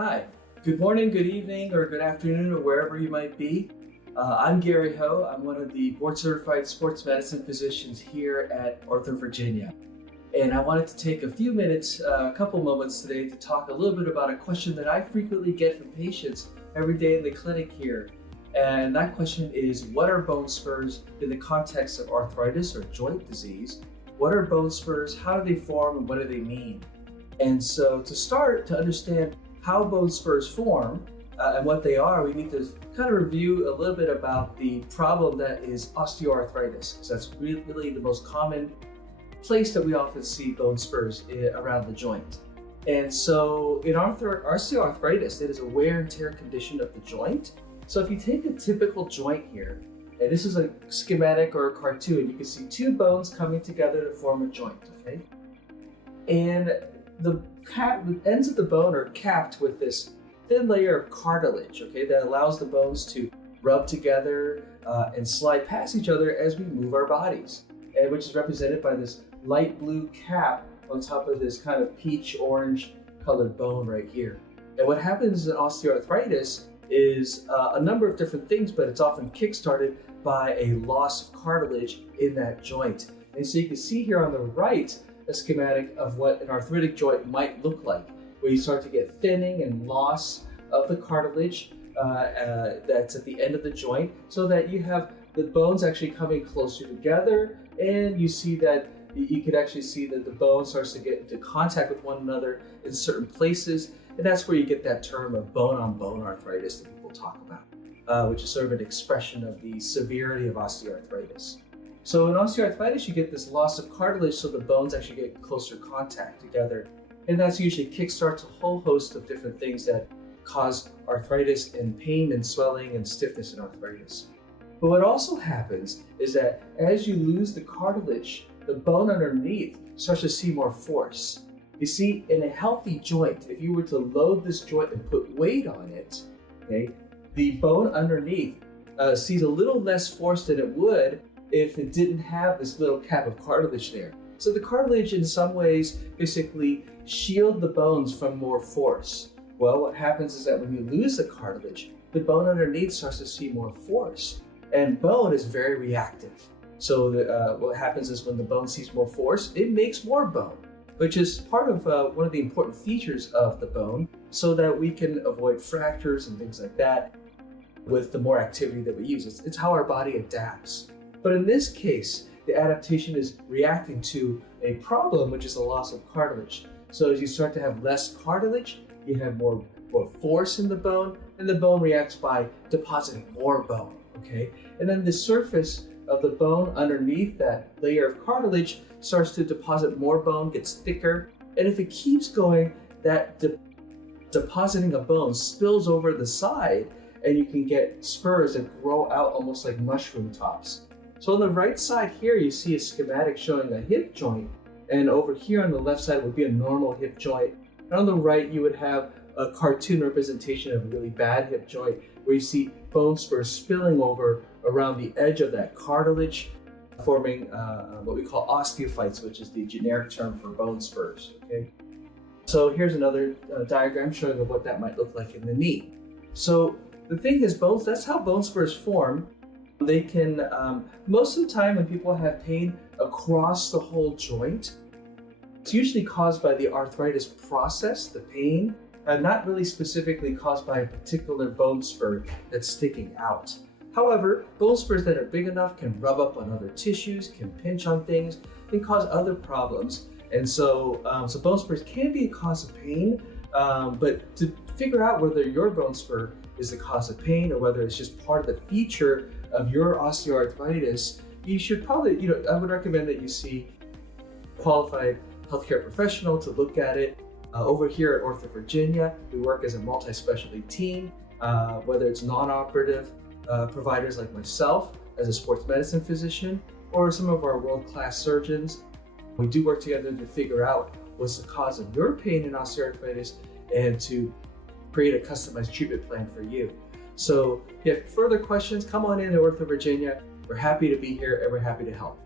Hi, good morning, good evening, or good afternoon, or wherever you might be. I'm Garry W. I'm one of the board-certified sports medicine physicians here at OrthoVirginia. And I wanted to take a few minutes, a couple moments today to talk a little bit about a question that I frequently get from patients every day in the clinic here. And that question is, what are bone spurs in the context of arthritis or joint disease? What are bone spurs? How do they form and what do they mean? And so to start to understand how bone spurs form and what they are, we need to kind of review a little bit about the problem that is osteoarthritis, because that's really the most common place that we often see bone spurs around the joint. And so in osteoarthritis, it is a wear and tear condition of the joint. So if you take a typical joint here, and this is a schematic or a cartoon, you can see two bones coming together to form a joint, okay? And the ends of the bone are capped with this thin layer of cartilage, okay, that allows the bones to rub together and slide past each other as we move our bodies, and which is represented by this light blue cap on top of this kind of peach orange colored bone right here. And what happens in osteoarthritis is a number of different things, but it's often kickstarted by a loss of cartilage in that joint. And so you can see here on the right a schematic of what an arthritic joint might look like, where you start to get thinning and loss of the cartilage that's at the end of the joint, so that you have the bones actually coming closer together, and you see that you can actually see that the bone starts to get into contact with one another in certain places, and that's where you get that term of bone-on-bone arthritis that people talk about, which is sort of an expression of the severity of osteoarthritis. So in osteoarthritis, you get this loss of cartilage, so the bones actually get closer contact together. And that's usually kickstarts a whole host of different things that cause arthritis and pain and swelling and stiffness in arthritis. But what also happens is that as you lose the cartilage, the bone underneath starts to see more force. You see, in a healthy joint, if you were to load this joint and put weight on it, okay, the bone underneath sees a little less force than it would if it didn't have this little cap of cartilage there. So the cartilage in some ways basically shield the bones from more force. Well, what happens is that when you lose the cartilage, the bone underneath starts to see more force, and bone is very reactive. So what happens is when the bone sees more force, it makes more bone, which is part of one of the important features of the bone, so that we can avoid fractures and things like that with the more activity that we use. It's how our body adapts. But in this case, the adaptation is reacting to a problem, which is a loss of cartilage. So as you start to have less cartilage, you have more force in the bone, and the bone reacts by depositing more bone, okay? And then the surface of the bone underneath that layer of cartilage starts to deposit more bone, gets thicker, and if it keeps going, that depositing of bone spills over the side, and you can get spurs that grow out almost like mushroom tops. So on the right side here, you see a schematic showing a hip joint, and over here on the left side would be a normal hip joint. And on the right, you would have a cartoon representation of a really bad hip joint, where you see bone spurs spilling over around the edge of that cartilage, forming what we call osteophytes, which is the generic term for bone spurs. Okay. So here's another diagram showing what that might look like in the knee. So the thing is, that's how bone spurs form. They can, most of the time when people have pain across the whole joint, it's usually caused by the arthritis process, the pain, and not really specifically caused by a particular bone spur that's sticking out. However, bone spurs that are big enough can rub up on other tissues, can pinch on things, and cause other problems. And so, bone spurs can be a cause of pain, but to figure out whether your bone spur is the cause of pain or whether it's just part of the feature of your osteoarthritis, you should probably, I would recommend that you see a qualified healthcare professional to look at it. Over here at OrthoVirginia, we work as a multi-specialty team, whether it's non-operative providers like myself as a sports medicine physician, or some of our world-class surgeons. We do work together to figure out what's the cause of your pain in osteoarthritis and to create a customized treatment plan for you. So if you have further questions, come on in to OrthoVirginia. We're happy to be here and we're happy to help.